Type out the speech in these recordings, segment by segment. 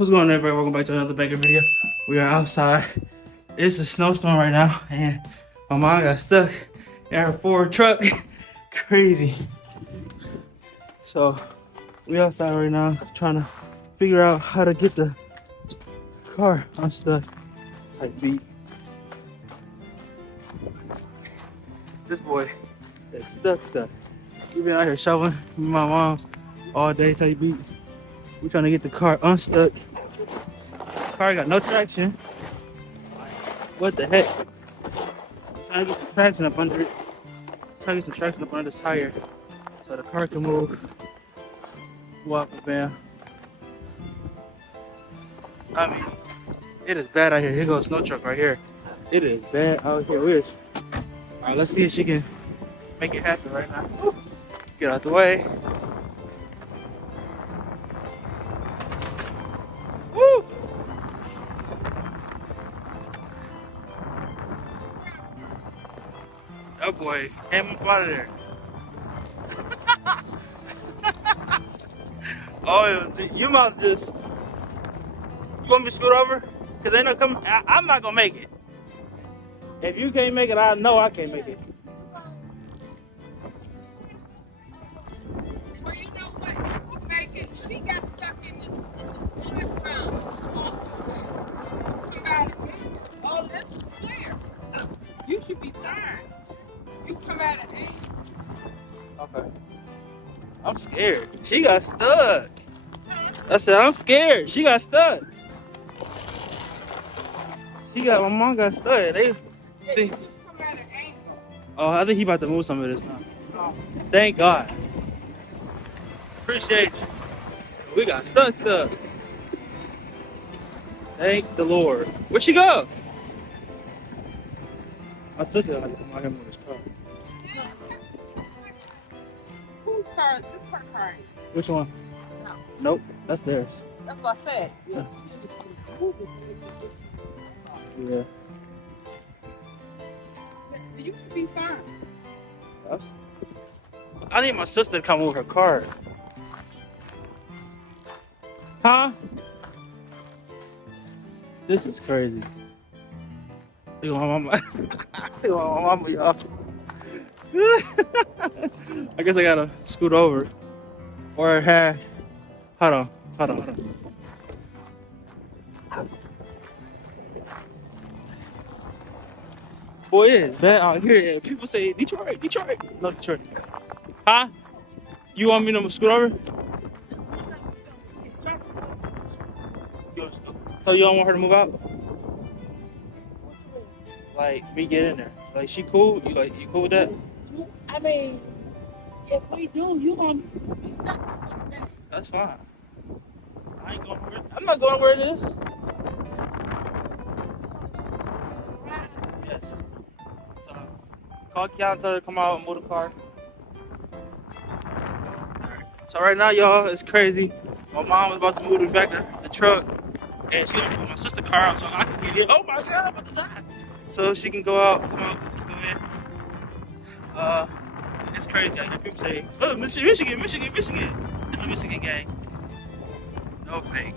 What's going on, everybody? Welcome back to another banger video. We are outside. It's a snowstorm right now, and my mom got stuck in her Ford truck. Crazy. So we outside right now trying to figure out how to get the car unstuck. Type beat. This boy is stuck. We've been out here shoveling with my mom's all day. Type beat. We're trying to get the car unstuck. Car got no traction. What the heck? Trying to get some traction up under it. Trying to get some traction up under this tire so the car can move. Walk bam. I mean, it is bad out here. Here goes a snow truck right here. It is bad out here. Alright, let's see if she can make it happen right now. Get out the way. Woo! Oh boy, came up out of there. Oh, you might just. You want me to scoot over? Cause ain't no coming. I'm not gonna make it. If you can't make it, I know I can't make it. Well, you know what? Megan, she got stuck in this background. Oh, this is clear. You should be fine. You come out of 8. Okay. I'm scared. She got stuck. I said I'm scared. She got stuck. My mom got stuck. Yeah, you just come out of angle. Oh, I think he about to move some of this now. Oh. Thank God. Appreciate you. We got stuck. Thank the Lord. Where'd she go? My sister had to come out here and move this car. Whose car is this? Her car? Which one? No. Nope, that's theirs. That's what I said. Yeah. Yeah. You should be fine. I need my sister to come with her car. Huh? This is crazy. Look at my mama. Look at my mama, y'all. I guess I gotta scoot over. Or have. Hold on. Boy, it is bad out here. People say Detroit. No, Detroit. Huh? You want me to scoot over? So you don't want her to move out? Like me get in there. Like she cool? You cool with that? I mean, if we do, you gonna be stuck. That's fine. I ain't going where I'm not going where it is. Yes. So call Keon, tell her to come out and move the car. So right now, y'all, it's crazy. My mom was about to move the back of the truck, and she gonna put my sister's car out so I can get in. Oh my God, I'm about to die. So she can go out, come in. It's crazy out here. People say, oh, Michigan. No Michigan gang. No fake.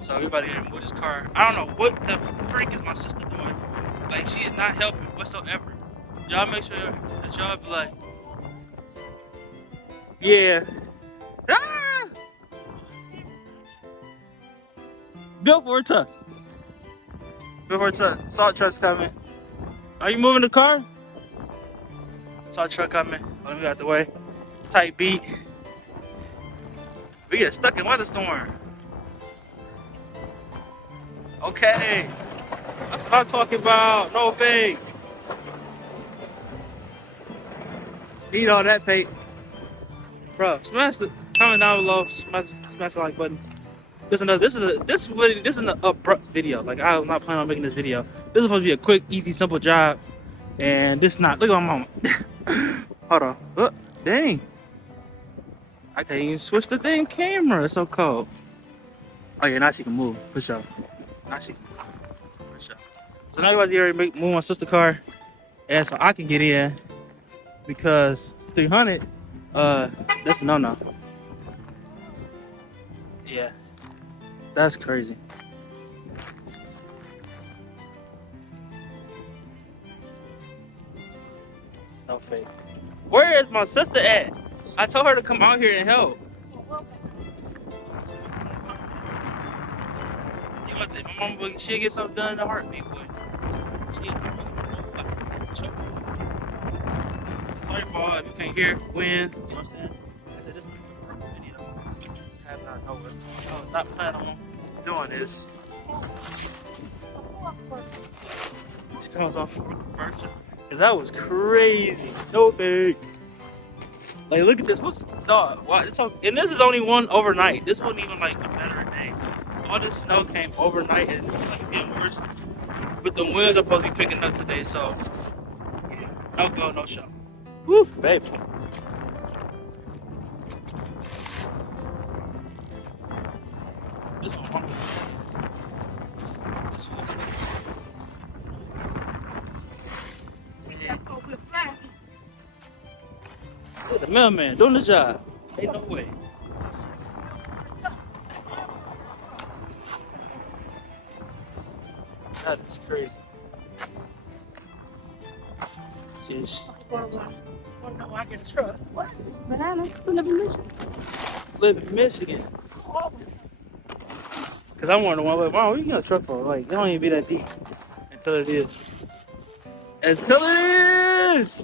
So we about to get her to move this car. I don't know what the freak is my sister doing. Like, she is not helping whatsoever. Y'all make sure that y'all be like, yeah. Ah! Built for a tuck. Salt truck's coming. Are you moving the car? Salt truck coming. Let me out the way. Tight beat. We get stuck in weather storm. Okay. That's what I'm talking about. No fake. Eat all that fake. Bro, smash the comment down below. Smash the like button. This is an abrupt video. Like, I'm not planning on making this video. This is supposed to be a quick, easy, simple job, and this not. Look at my mama. Hold on. Oh, dang. I can't even switch the dang camera. It's so cold. Oh yeah, now she can move for sure. So now everybody's here to move my sister's car, and so I can get in because 300. That's a no. Yeah. That's crazy. No fake. Where is my sister at? I told her to come out here and help. You know, my mama, she'll get something done in a heartbeat, boy. Sorry for all if you can't hear, wind, you know what I'm saying? I said this is a video. It's happening out of nowhere. I was not planning on doing this. She was on first. Cause that was crazy. No fake. Like, look at this. What's dog? Why? It's so, and this is only one overnight. This wasn't even like a better day. So all this snow came overnight, and it's like getting worse. But the winds are supposed to be picking up today, so yeah, no go, no show. Woo, baby. This one. The mailman doing the job. Ain't no way. That is crazy. Sheesh. No, I get a truck. What? Banana? You live in Michigan? Live in Michigan. Cause I'm wondering, like, Mom, what you getting a truck for? Like, it don't even be that deep until it is. Until it is.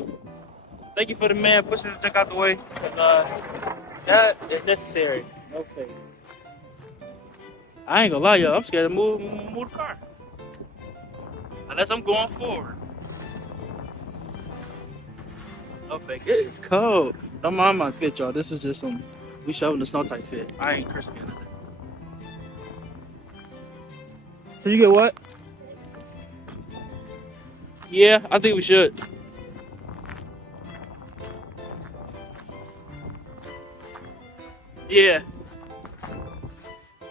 Thank you for the man pushing the check out the way. That is necessary. No fake. I ain't gonna lie, y'all. I'm scared to move the car. Unless I'm going forward. No fake. It is cold. Don't mind my fit, y'all. This is just some we shoving the snow type fit. I ain't crispy or nothing. So you get what? Yeah, I think we should. Yeah.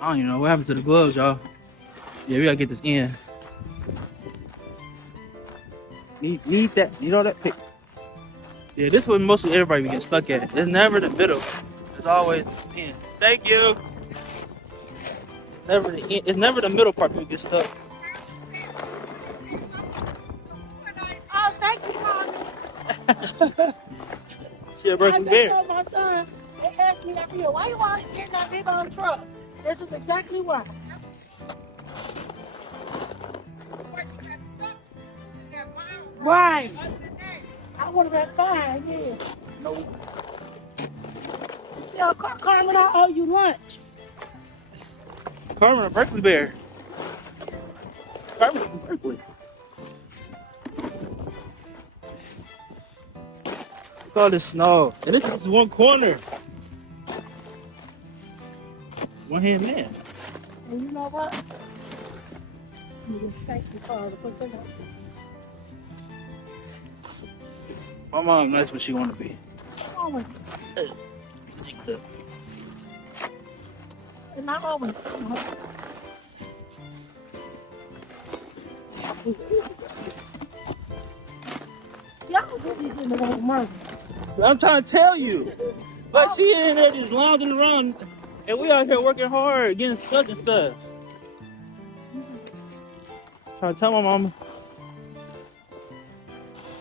I don't even know what happened to the gloves, y'all. Yeah, we gotta get this in. Need that. Need all that pick. Yeah, this is what mostly everybody be getting stuck at. It's never the middle. It's always the end. Thank you. Never the end. It's never the middle part people get stuck. Oh, thank you, Mommy. She a broken bear. I my son, they asked me that here, why you always getting that big old truck? This is exactly why. Right. I would have been fine, yeah. No. Tell Carmen I owe you lunch. Carmen a Berkeley bear. Carmen from Berkeley. Look at all this snow. And this is one corner. One hand man. And you know what? You just thank you for all the potential. My mom, that's what she want to be. Always. And not always. Y'all really getting away with murder. I'm trying to tell you. Like, she in there just lounging around, and we out here working hard, getting stuck and stuff. Trying to tell my mama.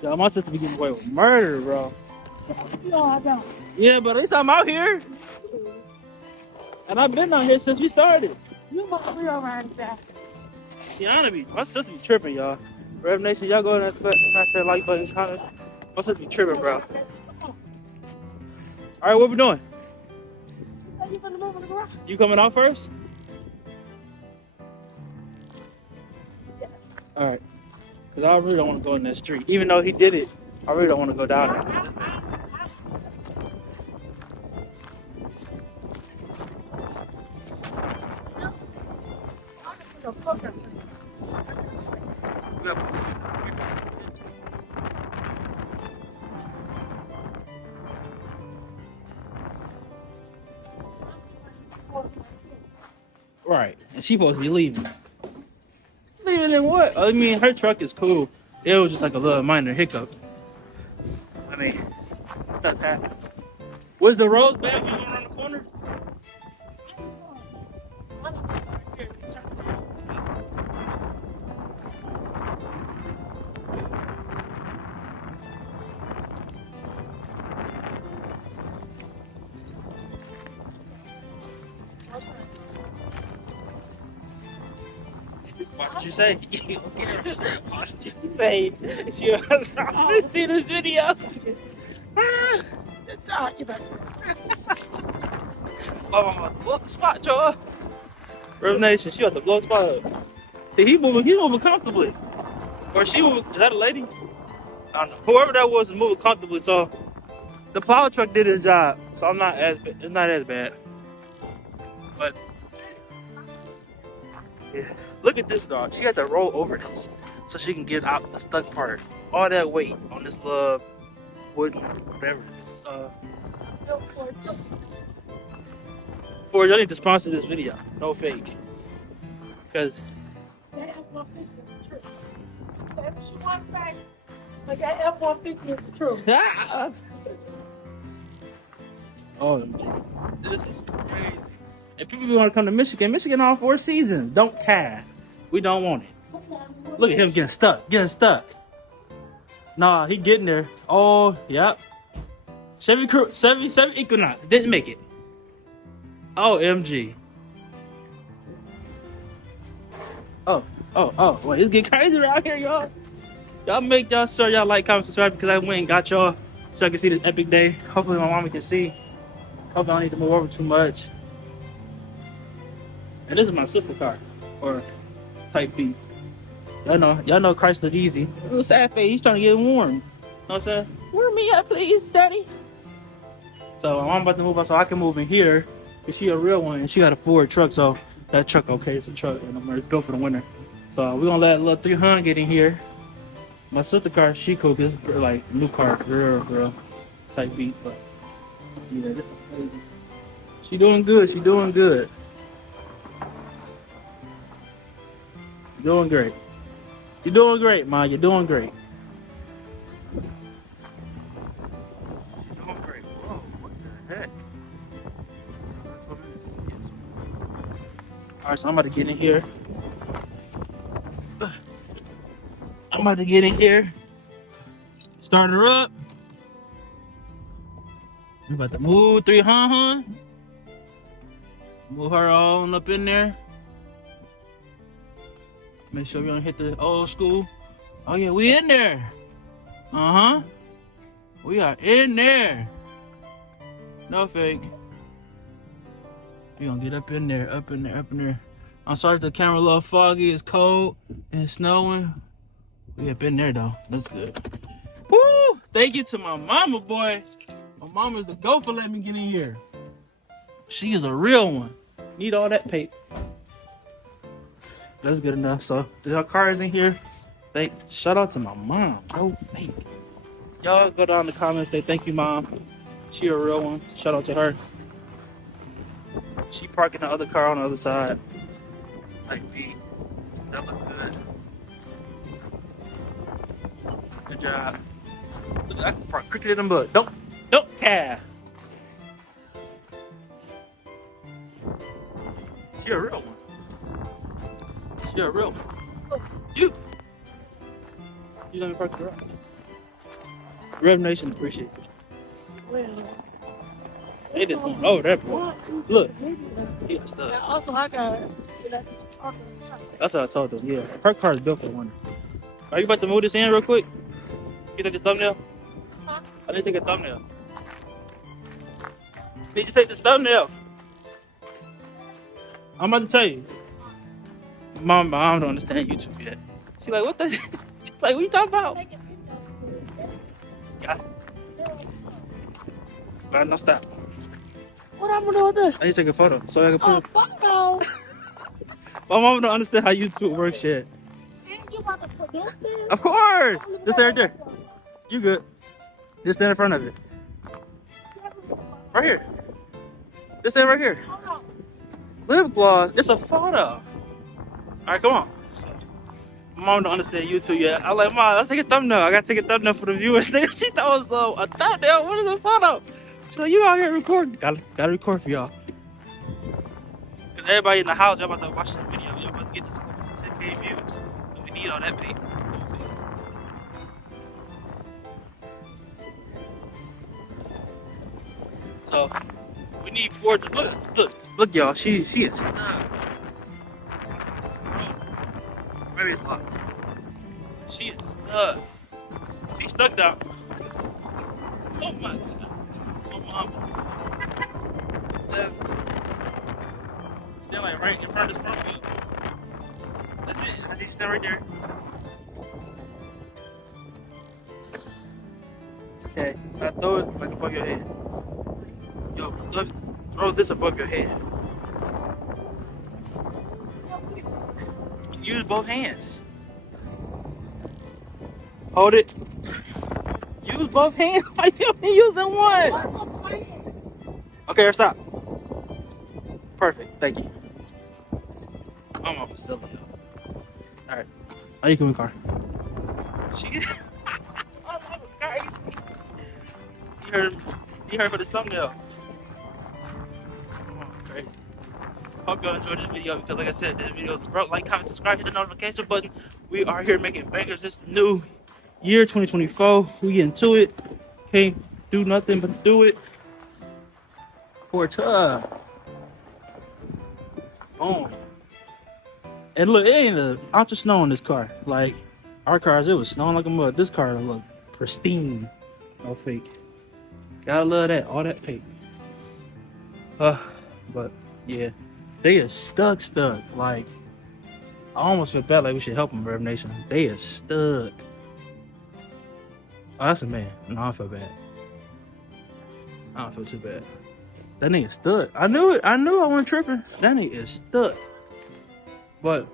Yo, my sister be getting away with murder, bro. No, I don't. Yeah, but at least I'm out here. And I've been out here since we started. You must be around that. Tiana be, my sister be tripping, y'all. Rev Nation, y'all go in there, smash that like button, comment. My sister be tripping, bro. All right, what we doing? Are you gonna move in the garage? You coming out first? Yes. All right. Because I really don't want to go in that street. Even though he did it, I really don't want to go down there. Right. And she supposed to be leaving. Leaving in what? I mean, her truck is cool. It was just like a little minor hiccup. I mean, stuff happened. Was the rose back when you went around the corner? What did you say? What did you say? She was to see this video. Documents. Oh, I'm about to blow the spot, Joe. Rev Nation, she about to blow the spot up. See, he moving comfortably. Or she moving, is that a lady? I don't know. Whoever that was moving comfortably, so the plow truck did his job. So it's not as bad. But, yeah. Look at this dog. She had to roll over this so she can get out the stuck part. All that weight on this little wooden, whatever it is. Ford, y'all need to sponsor this video. No fake. Because That F-150 is the truth. Say what you want to say, but that F-150 is the truth. OMG. This is crazy. And people want to come to Michigan. Michigan all 4 seasons. Don't care. We don't want it. Look at him getting stuck. Nah, he getting there. Oh, yep. Chevy Equinox. Didn't make it. OMG. Oh. Well, it's getting crazy around here, y'all. Y'all make y'all sure y'all like, comment, subscribe because I went and got y'all so I can see this epic day. Hopefully my mama can see. Hope I don't need to move over too much. And this is my sister car, or Type B. Y'all know Chrysler Easy. A little sad face, he's trying to get warm. You know what I'm saying? Warm me up, please, daddy. So my mom about to move out so I can move in here. Cause she a real one and she got a Ford truck, so that truck okay, it's a truck and I'm built for the winter. So we're gonna let little 300 get in here. My sister car, she cool, cause it's like new car, girl, Type B, but yeah, this is crazy. She doing good. You're doing great. You're doing great, Ma. You're doing great. Whoa, what the heck? Alright, so I'm about to get in here. Start her up. I'm about to move 300. Move her on up in there. Make sure we don't hit the old school. Oh yeah, we in there. We are in there. No fake. We gonna get up in there. I'm sorry if the camera a little foggy, it's cold, and it's snowing. We up in there though. That's good. Woo! Thank you to my mama, boy. My mama's the go for letting me get in here. She is a real one. Need all that paper. That's good enough. So our car is in here. Shout out to my mom. No fake. Y'all go down in the comments, say thank you, mom. She a real one. Shout out to her. She parking the other car on the other side. Type B. That look good. Good job. Look, I can park quicker than mud. Don't care. She a real one. You let me park the garage. Rev Nation appreciates it. Well, They just went over that, bro. Look, he got stuck. and also, I got. That's what I told them. Yeah, her car is built for one. Are you about to move this in real quick? You take this thumbnail? Huh? I need to take a thumbnail. Need to take this thumbnail. I'm about to tell you. Mom don't understand YouTube yet. She like, what the? She's like, what you talking about? Yeah. Alright, no stop. What I'm gonna do with this? I need to take a photo so I can put A photo? My mom don't understand how YouTube works yet. And you about to produce this? Of course! Just right there. You good. Just stand in front of it. Right here. Just stand right here. Hold on. Lip gloss. It's a photo. Alright, come on. My mom don't understand YouTube yet. I'm like, Mom, let's take a thumbnail. I gotta take a thumbnail for the viewers. She thought it was a thumbnail. What is a photo? She's like, you out here recording. Gotta record for y'all. Because everybody in the house, y'all about to watch this video. Y'all about to get this 10K views. And we need all that paper. So, we need Ford to look, y'all. She is stuck. Maybe it's locked. She is stuck. She's stuck down. Oh my god. Oh mama. Stand like right in front of this front wheel. That's it. I think stand right there. Okay, now throw it like above your head. Yo, throw this above your head. Use both hands. Hold it. Use both hands. Why you only using one? Okay, stop. Perfect. Thank you. I'm almost silly. All right. Now you can move the car. She. I'm crazy. You heard for this thumbnail. Come on, crazy. Hope y'all enjoyed this video because, like I said, this video is broke. Like, comment, subscribe, hit the notification button. We are here making bangers. This new year 2024. We get into it. Can't do nothing but do it. For tough. Boom. And look, it ain't an ounce of snow in this car. Like, our cars, it was snowing like a mud. This car look pristine. No fake. Gotta love that. All that paint. But, yeah. They are stuck. Like, I almost feel bad like we should help them, Rev Nation. They are stuck. Oh, that's a man. No, I don't feel bad. I don't feel too bad. That nigga stuck. I knew it. I knew I wasn't tripping. That nigga is stuck. But,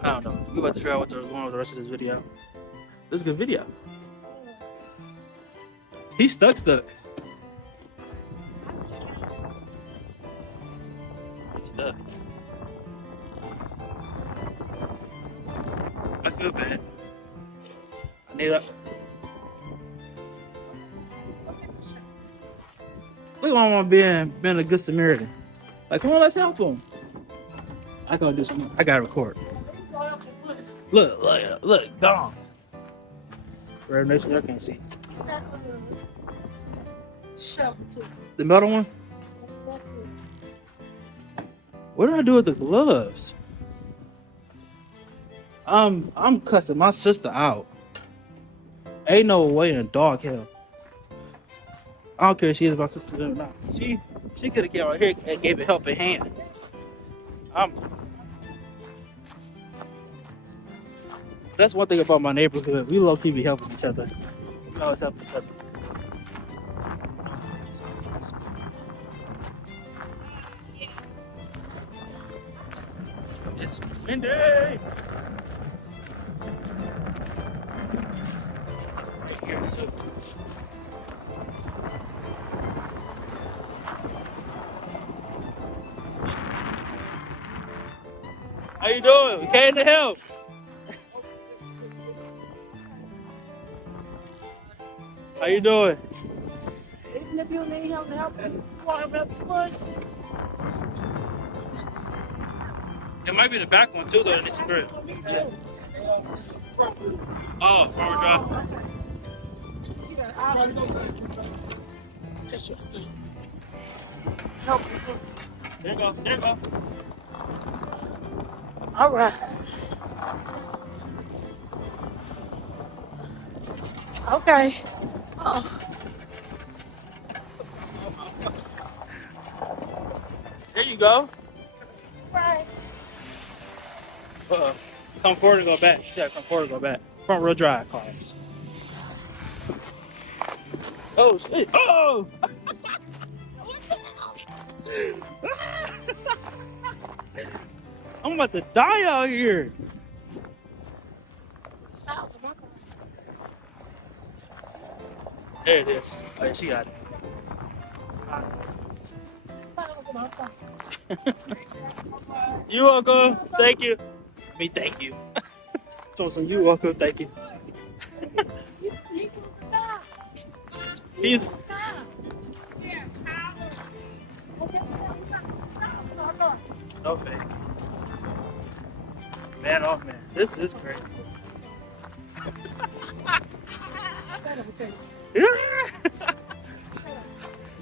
I don't know. We about to figure out what's going on with the rest of this video. This is a good video. He's stuck. He's stuck. I feel bad. I need a... Look at my mom being a good Samaritan. Like, come on, let's help him. I gotta do something. I gotta record. Look, gone. Rev Nation, I can't see. The metal one? What did I do with the gloves? I'm cussing my sister out. Ain't no way in dog hell. I don't care if she is my sister or not. She could have came right here and gave a helping hand. That's one thing about my neighborhood. We low-key be helping each other. We always help each other. It's windy. Here too. How you doing? We came to help. How you doing? Even if you need help, you want help, It might be the back one too, though. That needs some grip. Oh, forward drive. help. There you go. There you go. All right. Okay. There you go. Right. Come forward and go back. Yeah, come forward and go back. Front wheel drive cars. Oh shit! Oh! I'm about to die out here. There it is. Oh yeah, she got it. You welcome. Thank you. Me, thank you. So you welcome. Thank you. He's. No fake. Man, oh man, this is crazy.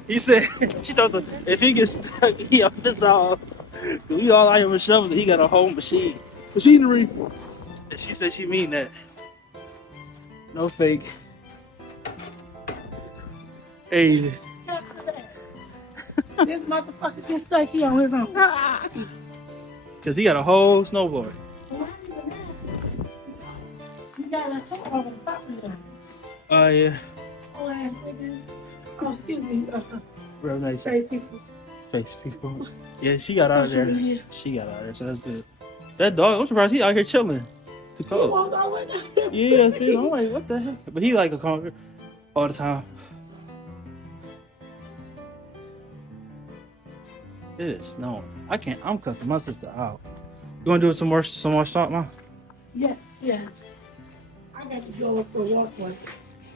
He said, she told him, if he gets stuck, he on this all. We all out here with shovels, he got a whole machinery. And she said she mean that. No fake. Easy. After that, this motherfucker's get stuck here on his own. Cause he got a whole snowboard. You got a tour over the property line. Oh yeah. Oh, ass nigga. Oh, excuse me. Real nice. Face people. Face people. Yeah, she got out of Social there. media. She got out of there, so that's good. That dog, I'm surprised he out here chilling. Too You cold. won't go with them. Yeah, see, I'm like, what the heck? But he like a conquer all the time. It is snowing. I'm cussing my sister out. You wanna do some more salt, ma? Yes, yes. I got to go for a walkway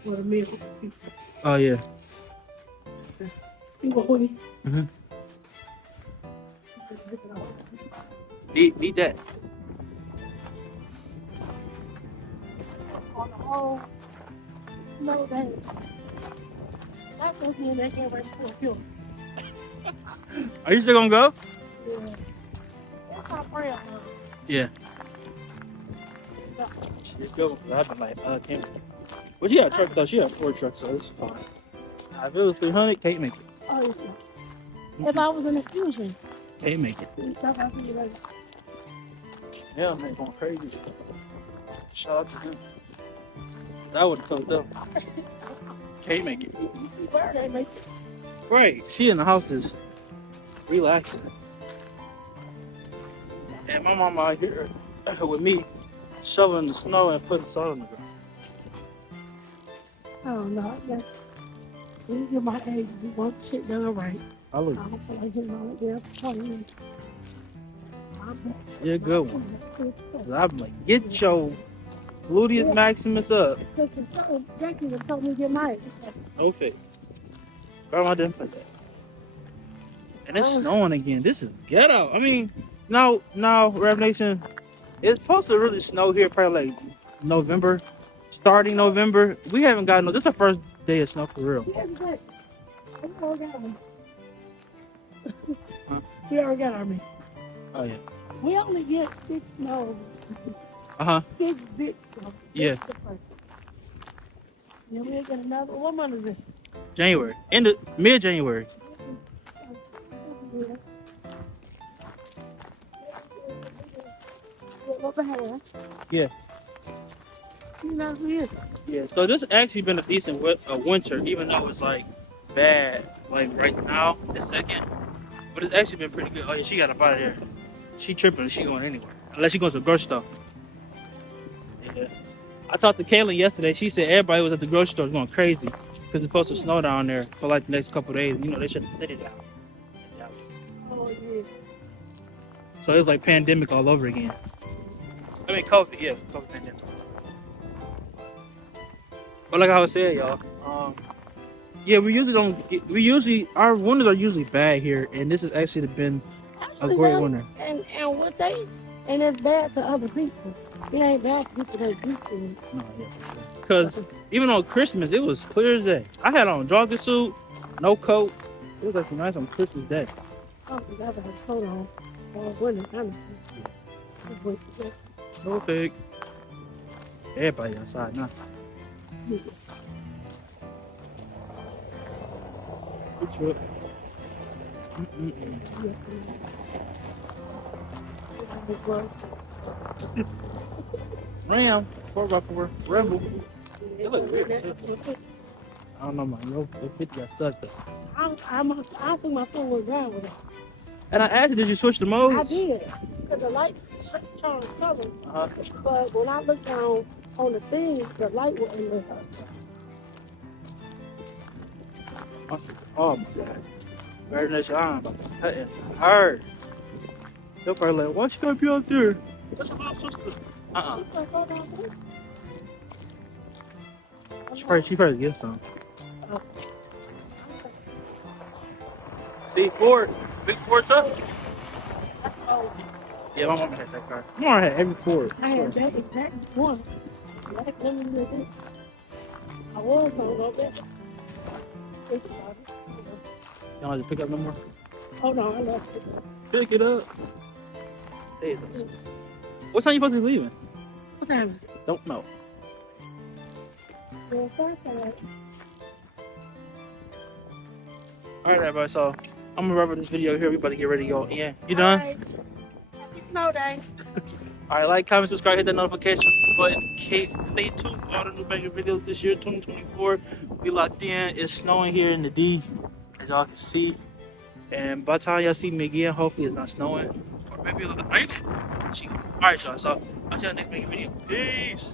for the meal. Oh yeah. You go with me? Mm-hmm. Eat that. On the whole snow day. That's what me and they get ready for a fuel. Are you still gonna go? Yeah. That's my friend, huh? Yeah. No. She's good. I've been like, can't. Well, she got a truck though. She got 4 trucks, so it's fine. If it was 300, can't make it. Oh, yeah. If I was in a fusion, Can't make it. stuff I'd be like, Yeah, man, going crazy. Shout out to him. I would have told them. Can't make it. where they make it? Right. She in the house is relaxing. And my mama out here with me shoveling the snow and putting salt on the ground. Oh, no. Yes. When you get my age, you want shit done right. I look. I don't feel like hitting all the damn 20 minutes. You're a good one. 'Cause I'm like, get your gluteus maximus up. Jackie was told me to get mine. No fit. Grandma didn't put that. And it's snowing again. This is ghetto. I mean, now, Rev Nation, it's supposed to really snow here probably like November. Starting November. We haven't gotten this is the first day of snow for real. Yes, but we already got them. Huh? We already got our man. Oh yeah. We only get 6 snows. Uh-huh. 6 big snows. Yeah. This is the first. Then we'll get another. What month is it? January. Mid-January. Yeah. You know, weird. Yeah. So this actually been a decent winter, even though it's like bad, like right now, this second. But it's actually been pretty good. Oh yeah, she got up out of there. She tripping. She going anywhere unless she goes to the grocery store. Yeah. I talked to Kaylin yesterday. She said everybody was at the grocery store going crazy because it's supposed to snow down there for like the next couple of days. You know, they shut the city down. Oh, yeah. So it was like pandemic all over again. I mean, COVID, yeah, COVID pandemic. But like I was saying, y'all, yeah, our winters are usually bad here, and this has actually been a great winter. And what they, and it's bad to other people. It ain't bad to people that used to it. No, yeah, because even on Christmas, it was clear as day. I had on a jogging suit, no coat. It was actually nice on Christmas Day. Oh, because I have a coat on all winter, honestly. No fake. Everybody outside now. Good trip. Ram, 4x4, Rebel. It looks weird too. I don't know, my 50 got stuck though. I don't think my phone was drive with it. And I asked her, did you switch the modes? I did, because the lights changed color. But when I looked down on the thing, the light wasn't lit up. Oh my god. Better than your arm about to cut into her. They're probably like, why she gotta be out there? That's your little sister. She probably get some. See, Ford, big Ford truck. Yeah, my mom had that car. My mom had every Ford. I had that exact one. That one with it. I was gonna go there. You don't have to pick up no more? Hold on, I left it. Pick it up. Hey, what time you supposed to be leaving? What time is it? Don't know. Well, Saturday. All right, everybody. So I'm gonna wrap up this video here. We about to get ready to go in. You done? All right. Happy snow day. All right, like, comment, subscribe, hit that notification button. In case, stay tuned for all the new banger videos this year, 2024. We locked in. It's snowing here in the D, as y'all can see. And by the time y'all see me again, hopefully it's not snowing. Or maybe a little bit. All right, y'all. So I'll see you on the next banger video. Peace.